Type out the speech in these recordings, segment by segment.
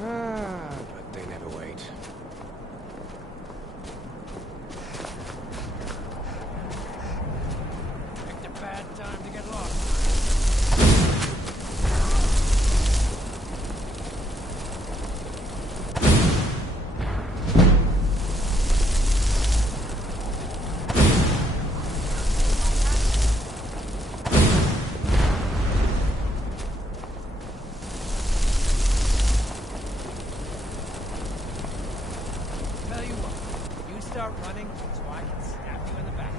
But they never wait. Picked a bad time to get lost. Start running so I can snap you in the back.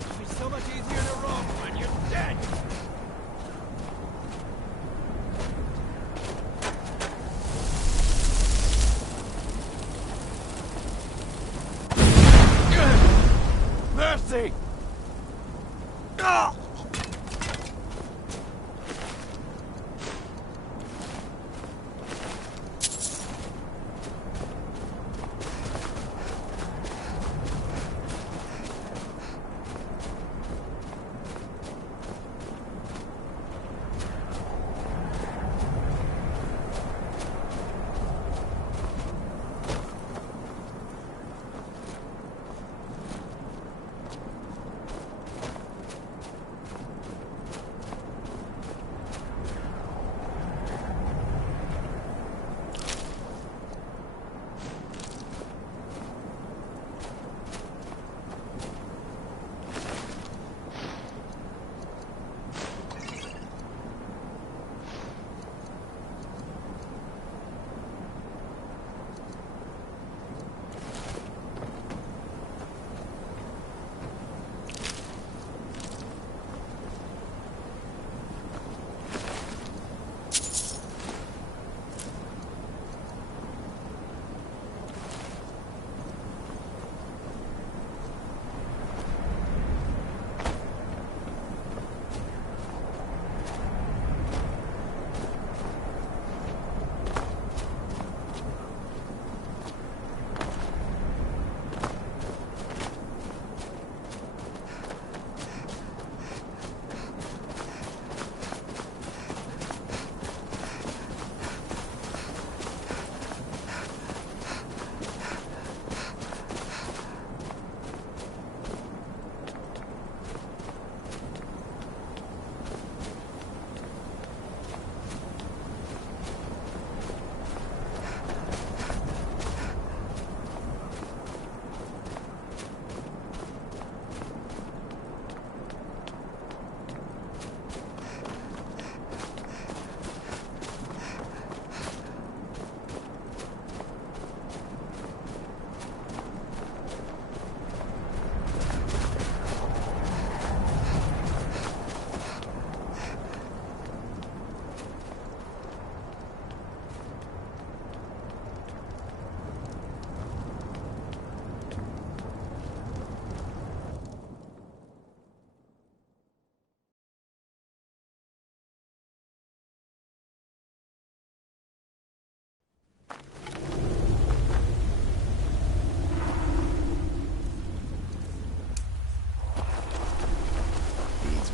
It'll be so much easier to roam when you're dead. Mercy! Ah!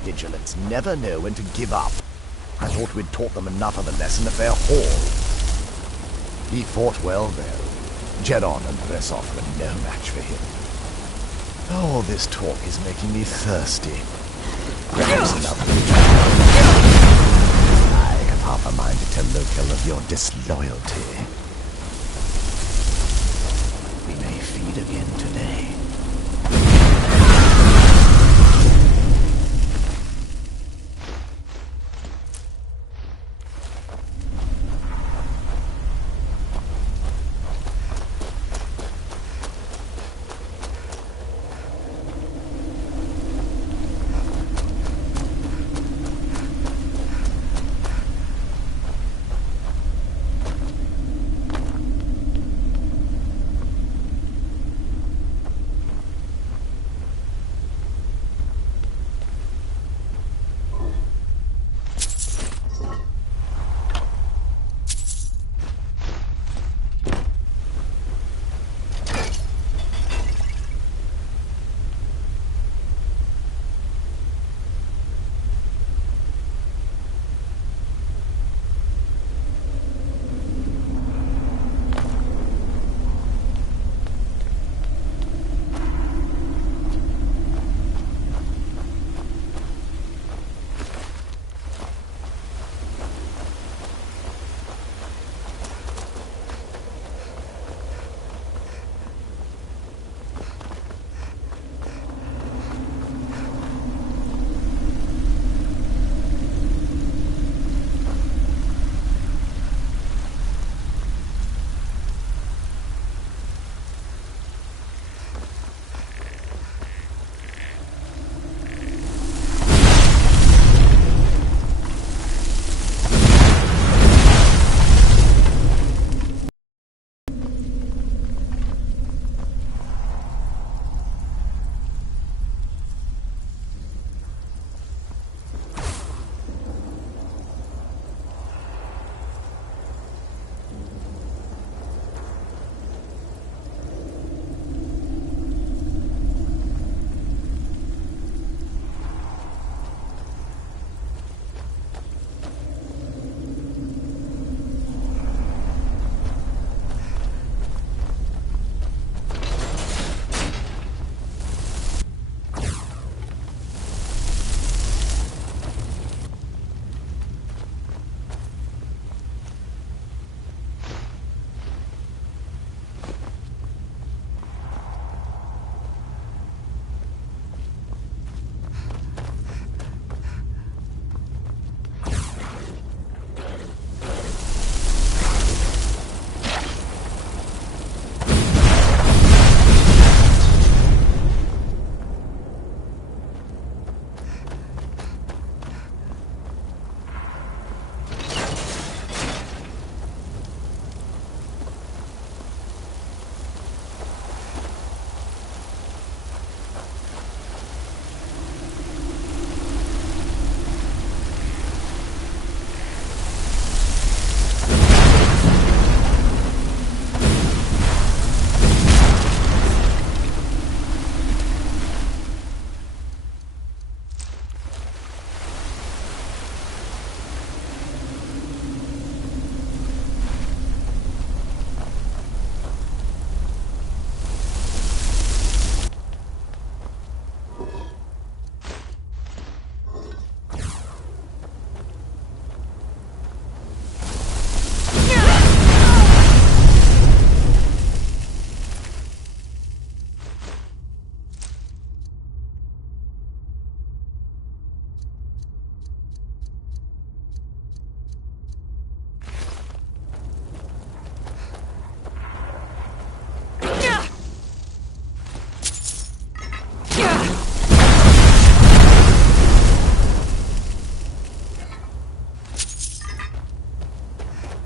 Vigilants never know when to give up. I thought we'd taught them enough of a lesson at their hall. He fought well, though. Jedon and Bressoff were no match for him. All this talk is making me thirsty. Perhaps enough. I have half a mind to tell Local of your disloyalty. We may feed again today.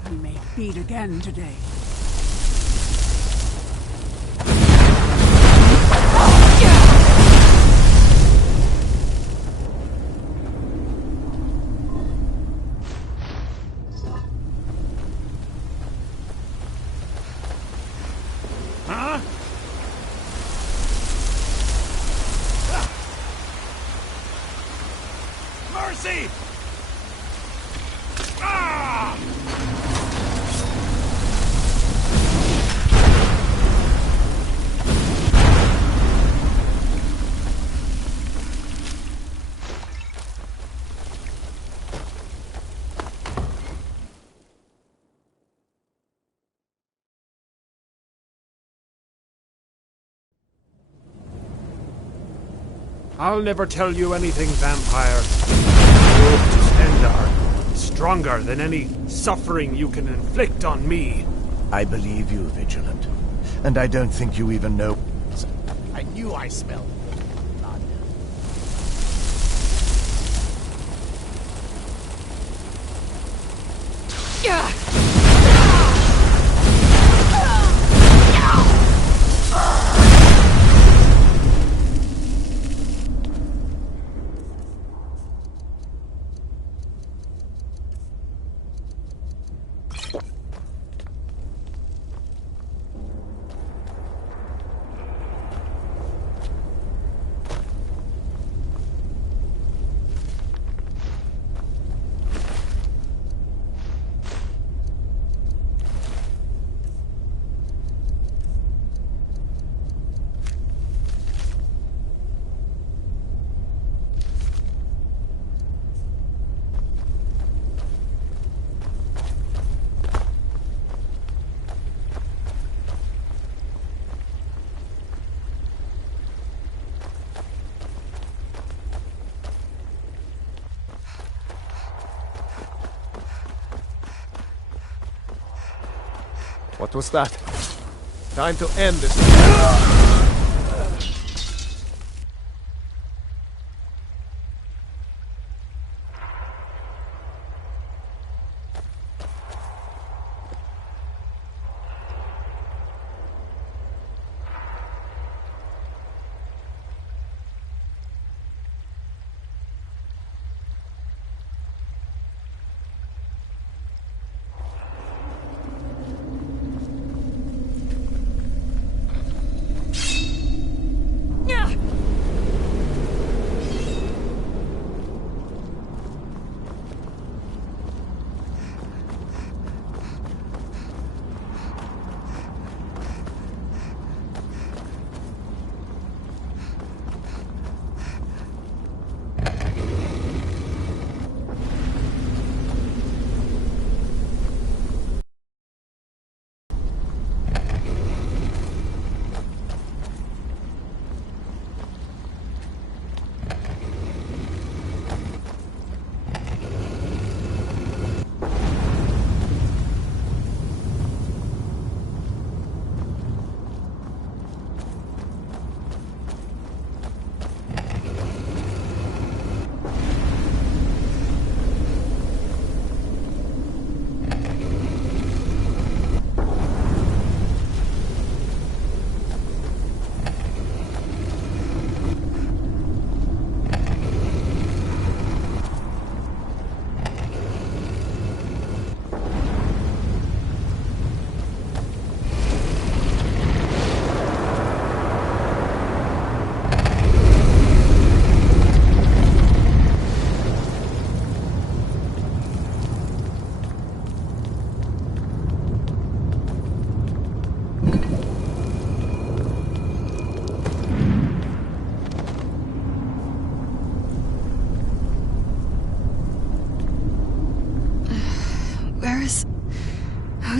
We may feed again today. Huh? Mercy! Ah! I'll never tell you anything, vampire. Your hope to stand are stronger than any suffering you can inflict on me. I believe you, Vigilant. And I don't think you even know... I knew I smelled blood. What was that? Time to end this.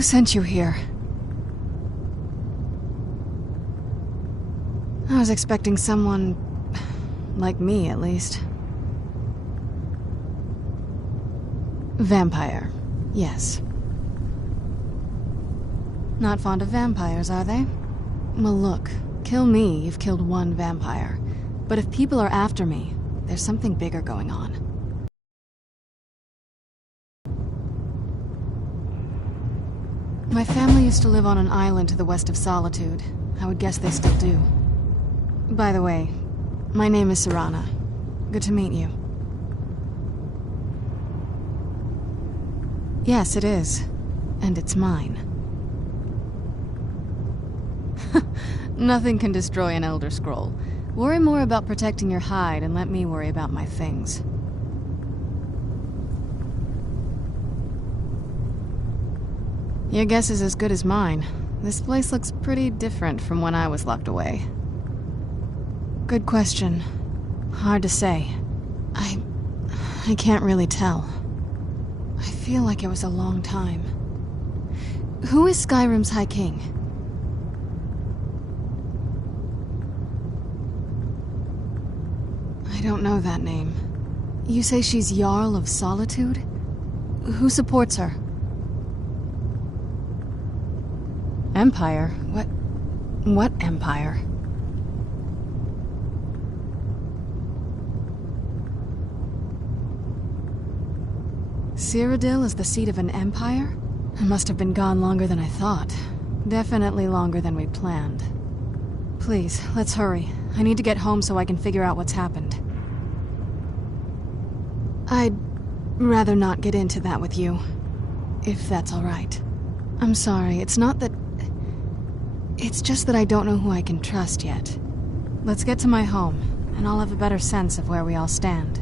Who sent you here? I was expecting someone... like me, at least. Vampire. Yes. Not fond of vampires, are they? Well, look. Kill me, you've killed one vampire. But if people are after me, there's something bigger going on. My family used to live on an island to the west of Solitude. I would guess they still do. By the way, my name is Serana. Good to meet you. Yes, it is. And it's mine. Nothing can destroy an Elder Scroll. Worry more about protecting your hide and let me worry about my things. Your guess is as good as mine. This place looks pretty different from when I was locked away. Good question. Hard to say. I can't really tell. I feel like it was a long time. Who is Skyrim's High King? I don't know that name. You say she's Jarl of Solitude? Who supports her? Empire? What empire? Cyrodiil is the seat of an empire? It must have been gone longer than I thought. Definitely longer than we planned. Please, let's hurry. I need to get home so I can figure out what's happened. I'd rather not get into that with you, if that's all right. I'm sorry, it's not that... It's just that I don't know who I can trust yet. Let's get to my home, and I'll have a better sense of where we all stand.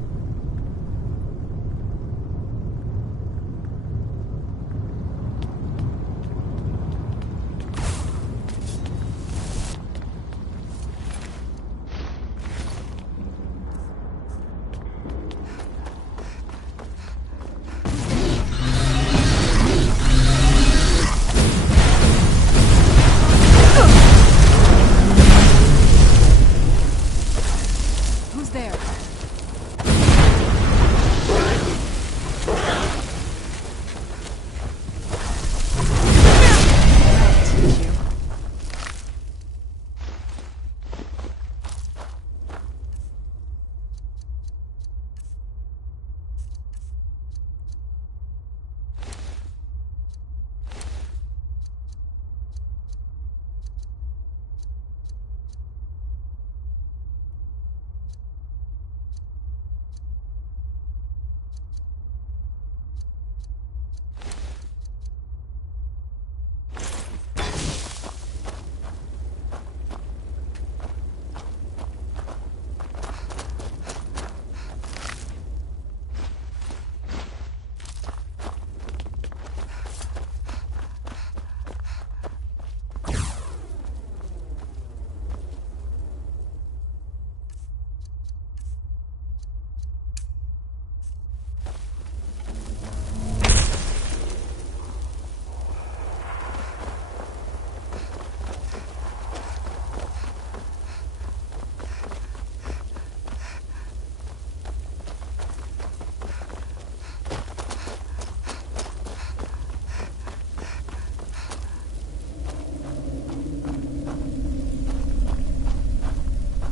Who's there?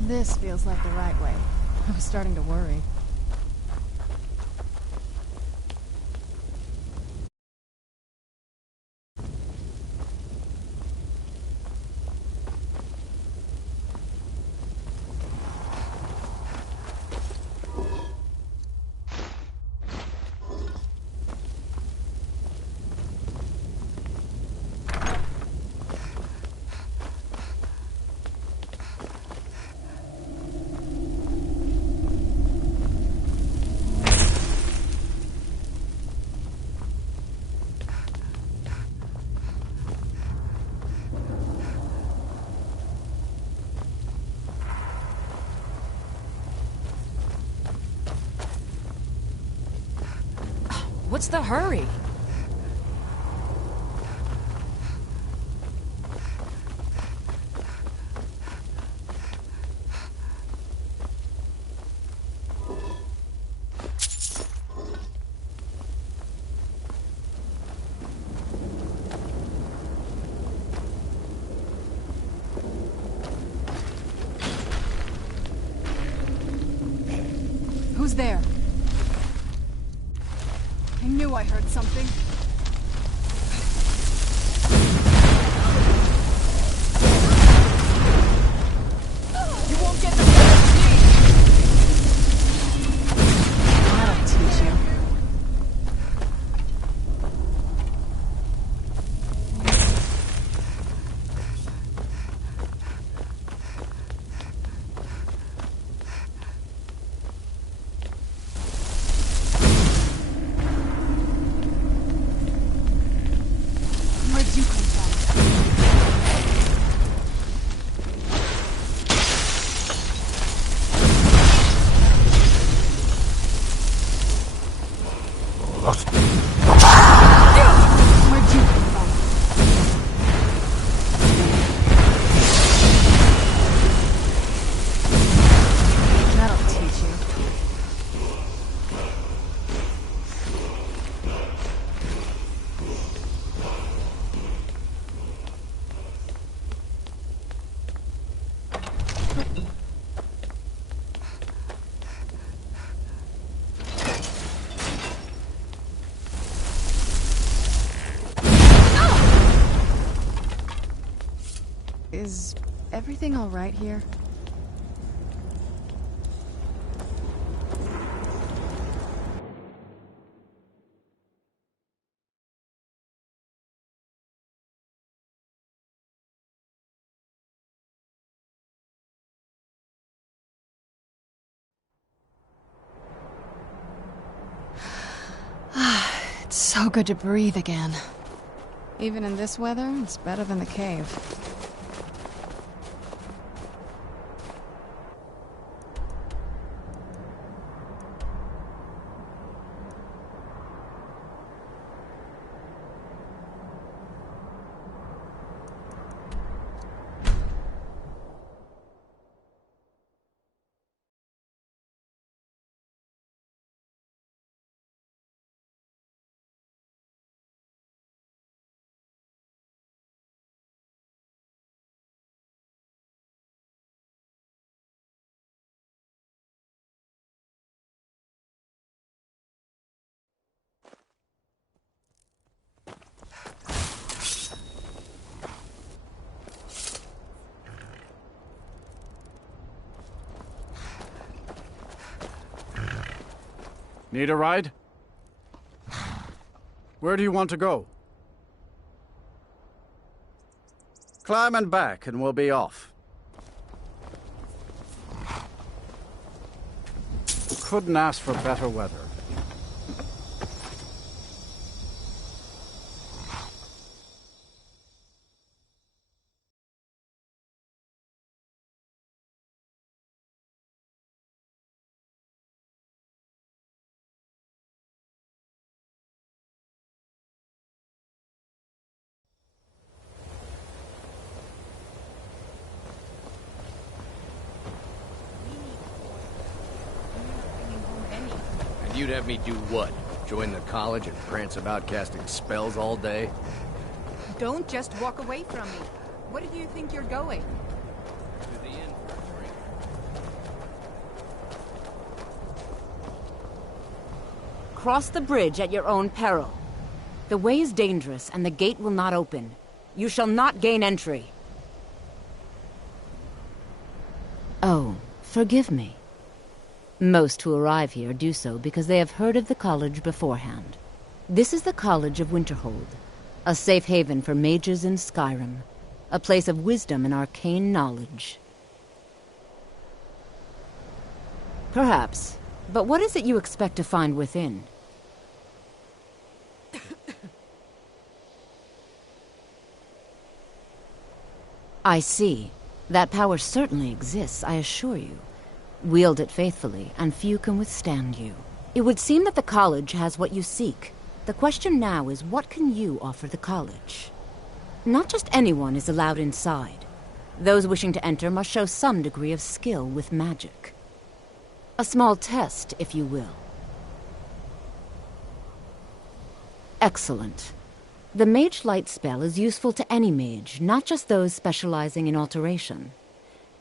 This feels like the right way. I was starting to worry. What's the hurry? Who's there? I knew I heard something. You won't get the That'll teach you. Where'd you come from? Where'd you come from? That'll teach you. Is everything all right here? It's so good to breathe again. Even in this weather, it's better than the cave. Need a ride? Where do you want to go? Climb and back and we'll be off. Couldn't ask for better weather. You'd have me do what? Join the college and prance about casting spells all day? Don't just walk away from me. Where do you think you're going? To the inn for a drink. Cross the bridge at your own peril. The way is dangerous, and the gate will not open. You shall not gain entry. Oh, forgive me. Most who arrive here do so because they have heard of the college beforehand. This is the College of Winterhold, a safe haven for mages in Skyrim, a place of wisdom and arcane knowledge. Perhaps, but what is it you expect to find within? I see. That power certainly exists, I assure you. Wield it faithfully, and few can withstand you. It would seem that the college has what you seek. The question now is, what can you offer the college? Not just anyone is allowed inside. Those wishing to enter must show some degree of skill with magic. A small test, if you will. Excellent. The Mage Light spell is useful to any mage, not just those specializing in alteration.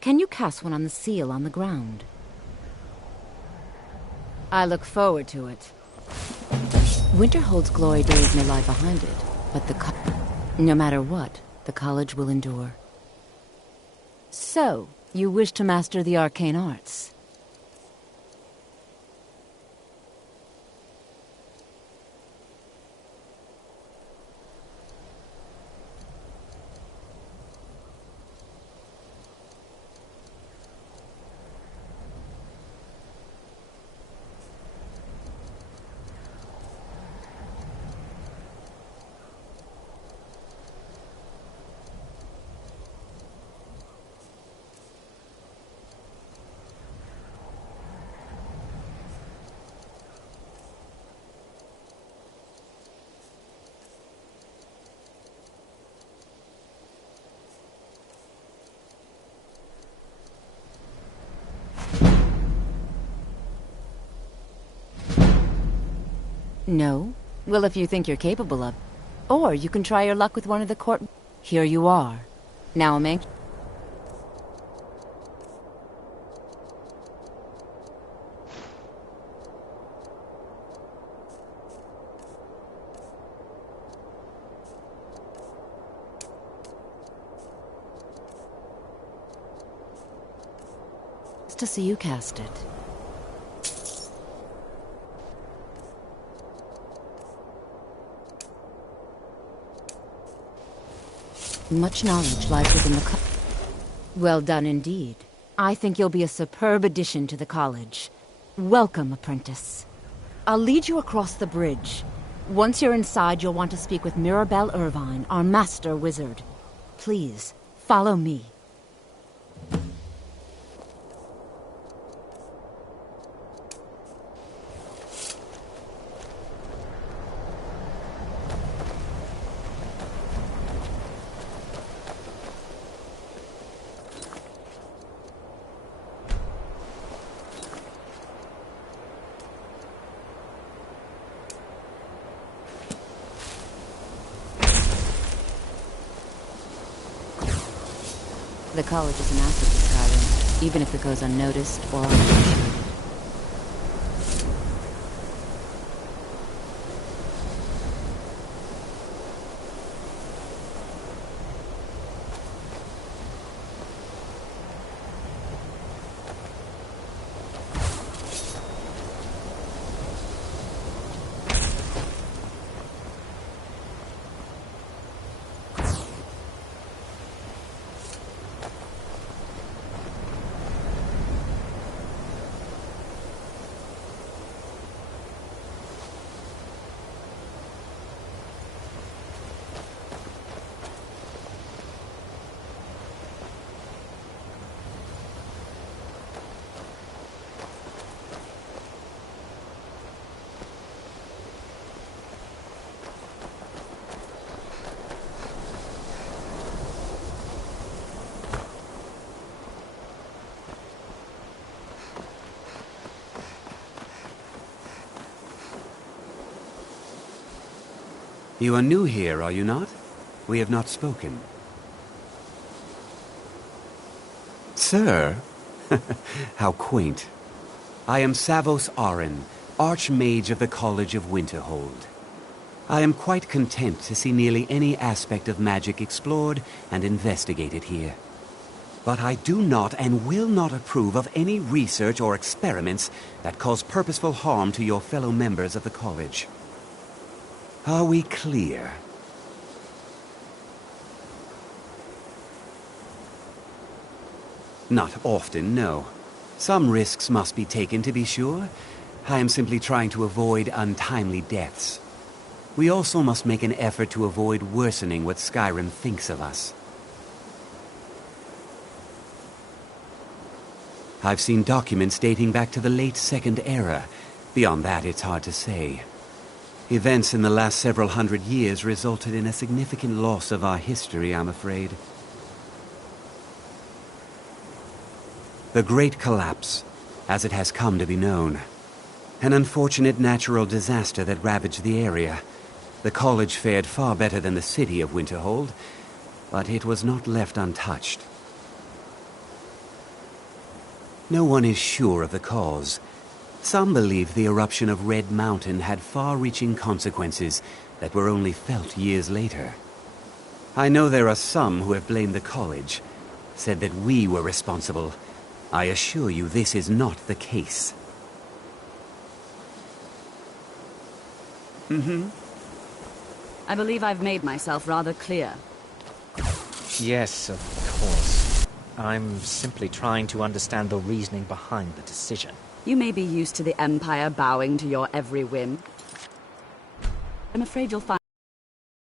Can you cast one on the seal on the ground? I look forward to it. Winterhold's glory days may lie behind it, but no matter what, the college will endure. So, you wish to master the arcane arts? No? Well, if you think you're capable of... Or you can try your luck with one of the court... Here you are. Now I'm anxious to see you cast it. Much knowledge lies within the Well done indeed. I think you'll be a superb addition to the college. Welcome, apprentice. I'll lead you across the bridge. Once you're inside, you'll want to speak with Mirabelle Irvine, our master wizard. Please, follow me. The college is an asset to Skyrim, even if it goes unnoticed or unappreciated. You are new here, are you not? We have not spoken. Sir? How quaint. I am Savos Arin, Archmage of the College of Winterhold. I am quite content to see nearly any aspect of magic explored and investigated here. But I do not and will not approve of any research or experiments that cause purposeful harm to your fellow members of the college. Are we clear? Not often, no. Some risks must be taken, to be sure. I am simply trying to avoid untimely deaths. We also must make an effort to avoid worsening what Skyrim thinks of us. I've seen documents dating back to the late Second Era. Beyond that, it's hard to say. Events in the last several hundred years resulted in a significant loss of our history, I'm afraid. The Great Collapse, as it has come to be known. An unfortunate natural disaster that ravaged the area. The college fared far better than the city of Winterhold, but it was not left untouched. No one is sure of the cause. Some believe the eruption of Red Mountain had far-reaching consequences that were only felt years later. I know there are some who have blamed the college, said that we were responsible. I assure you this is not the case. I believe I've made myself rather clear. Yes, of course. I'm simply trying to understand the reasoning behind the decision. You may be used to the Empire bowing to your every whim. I'm afraid you'll find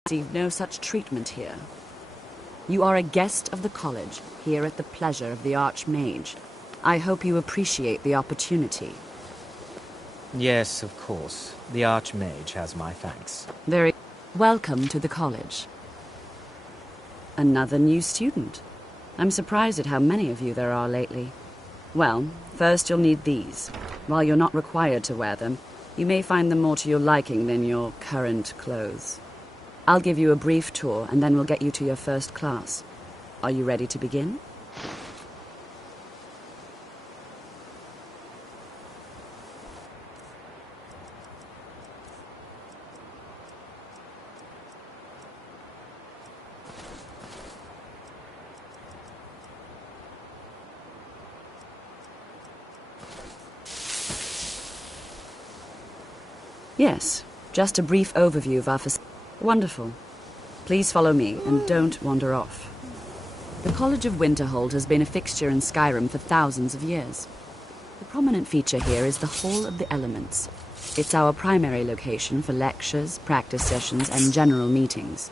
receive no such treatment here. You are a guest of the college, here at the pleasure of the Archmage. I hope you appreciate the opportunity. Yes, of course. The Archmage has my thanks. Very welcome to the college. Another new student. I'm surprised at how many of you there are lately. Well, first you'll need these. While you're not required to wear them, you may find them more to your liking than your current clothes. I'll give you a brief tour, and then we'll get you to your first class. Are you ready to begin? Yes, just a brief overview of our facility. Wonderful. Please follow me, and don't wander off. The College of Winterhold has been a fixture in Skyrim for thousands of years. The prominent feature here is the Hall of the Elements. It's our primary location for lectures, practice sessions, and general meetings.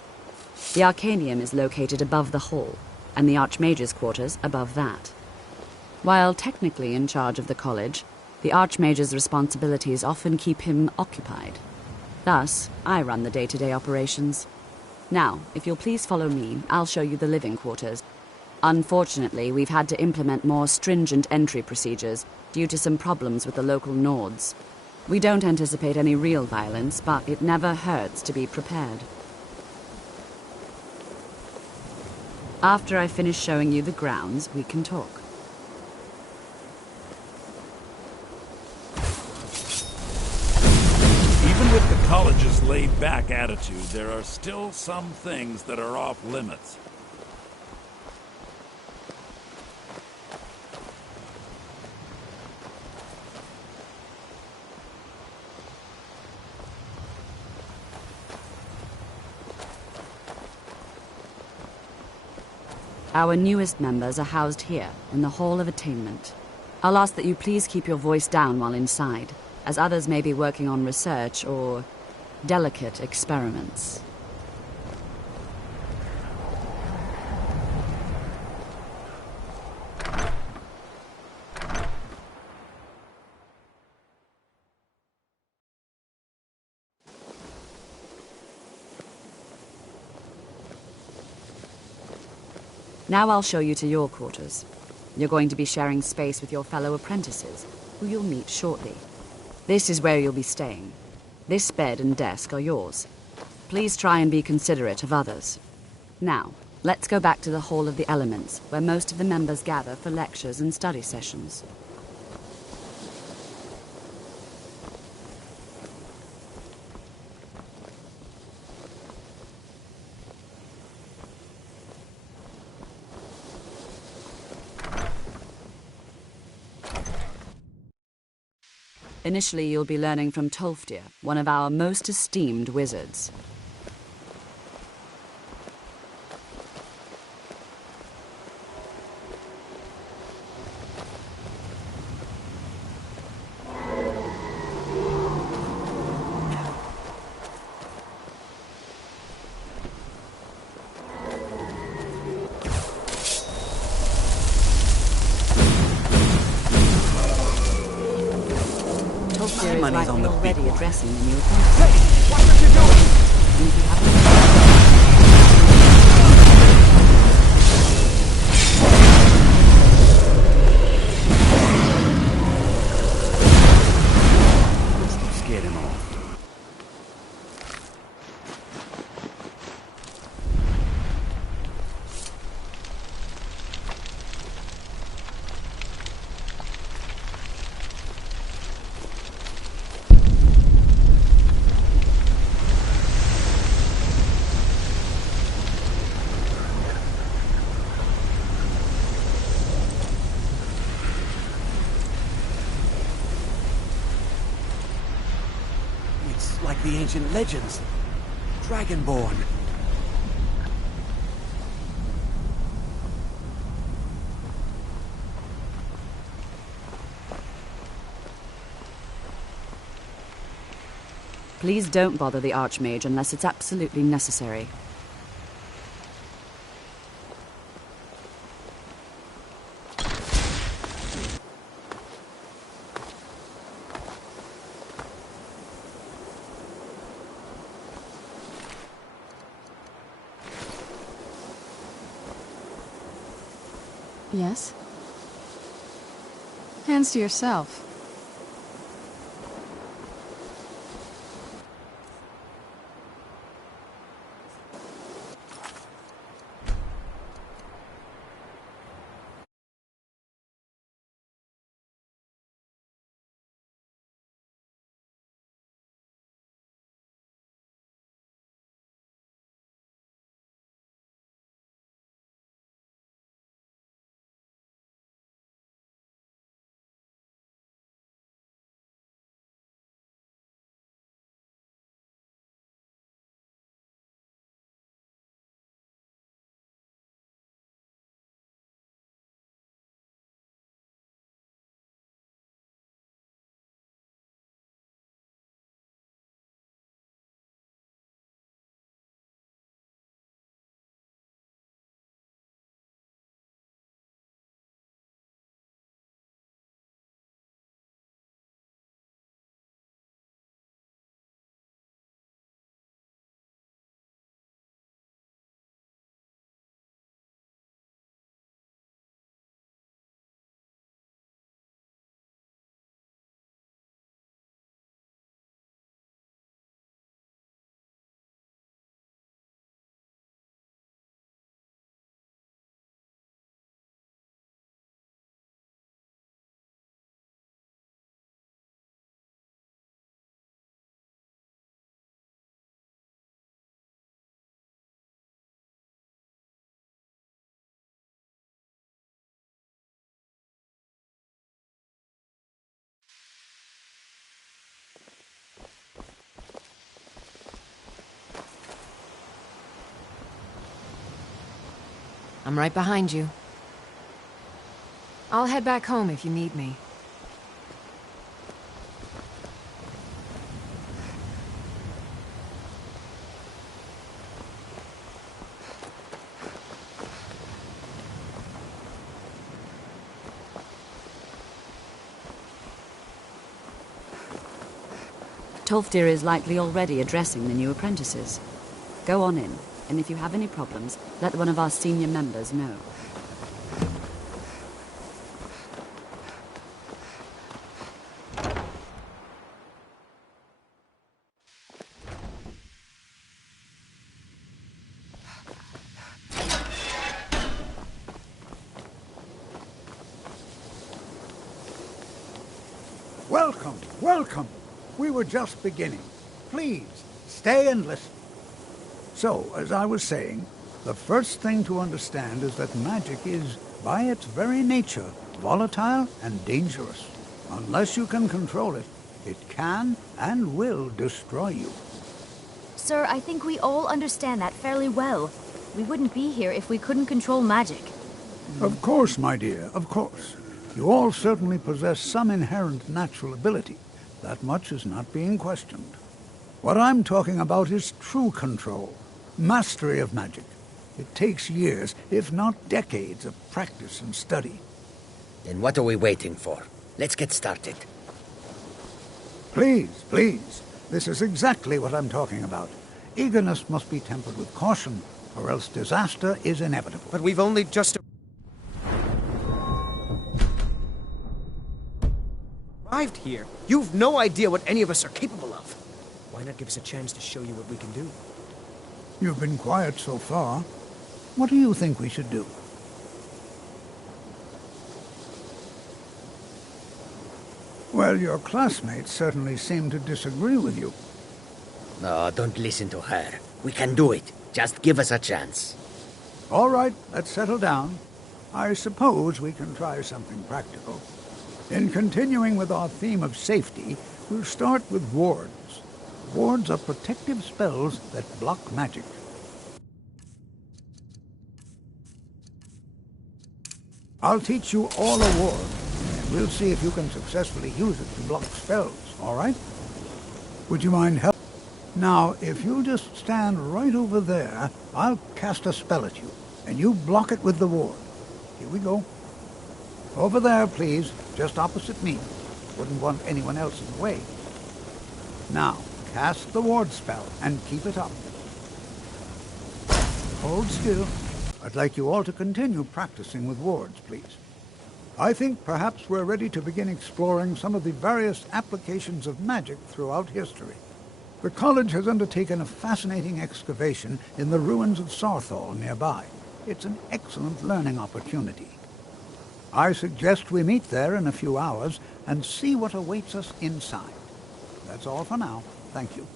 The Arcanium is located above the hall, and the Archmage's quarters above that. While technically in charge of the college, the Archmage's responsibilities often keep him occupied. Thus, I run the day-to-day operations. Now, if you'll please follow me, I'll show you the living quarters. Unfortunately, we've had to implement more stringent entry procedures due to some problems with the local Nords. We don't anticipate any real violence, but it never hurts to be prepared. After I finish showing you the grounds, we can talk. Even with the college's laid-back attitude, there are still some things that are off limits. Our newest members are housed here, in the Hall of Attainment. I'll ask that you please keep your voice down while inside, as others may be working on research or delicate experiments. Now I'll show you to your quarters. You're going to be sharing space with your fellow apprentices, who you'll meet shortly. This is where you'll be staying. This bed and desk are yours. Please try and be considerate of others. Now, let's go back to the Hall of the Elements, where most of the members gather for lectures and study sessions. Initially, you'll be learning from Tolfdir, one of our most esteemed wizards. Money's on the already big addressing the new Hey, what are you doing? Scared him off. just like the ancient legends. Dragonborn. Please don't bother the Archmage unless it's absolutely necessary. Yes? Hands to yourself. I'm right behind you. I'll head back home if you need me. Tolfdir is likely already addressing the new apprentices. Go on in, and if you have any problems, let one of our senior members know. Welcome, welcome. We were just beginning. Please, stay and listen. So, as I was saying, the first thing to understand is that magic is, by its very nature, volatile and dangerous. Unless you can control it, it can and will destroy you. Sir, I think we all understand that fairly well. We wouldn't be here if we couldn't control magic. Of course, my dear, of course. You all certainly possess some inherent natural ability. That much is not being questioned. What I'm talking about is true control, mastery of magic. It takes years, if not decades, of practice and study. Then what are we waiting for? Let's get started. Please, please. This is exactly what I'm talking about. Eagerness must be tempered with caution, or else disaster is inevitable. But we've only just arrived here. You've no idea what any of us are capable of. Why not give us a chance to show you what we can do? You've been quiet so far. What do you think we should do? Well, your classmates certainly seem to disagree with you. No, don't listen to her. We can do it. Just give us a chance. All right, let's settle down. I suppose we can try something practical. In continuing with our theme of safety, we'll start with wards. Wards are protective spells that block magic. I'll teach you all a ward, and we'll see if you can successfully use it to block spells, all right? Would you mind help? Now, if you'll just stand right over there, I'll cast a spell at you, and you block it with the ward. Here we go. Over there, please, just opposite me. Wouldn't want anyone else in the way. Now, cast the ward spell, and keep it up. Hold still. I'd like you all to continue practicing with wards, please. I think perhaps we're ready to begin exploring some of the various applications of magic throughout history. The college has undertaken a fascinating excavation in the ruins of Sarthal nearby. It's an excellent learning opportunity. I suggest we meet there in a few hours and see what awaits us inside. That's all for now. Thank you.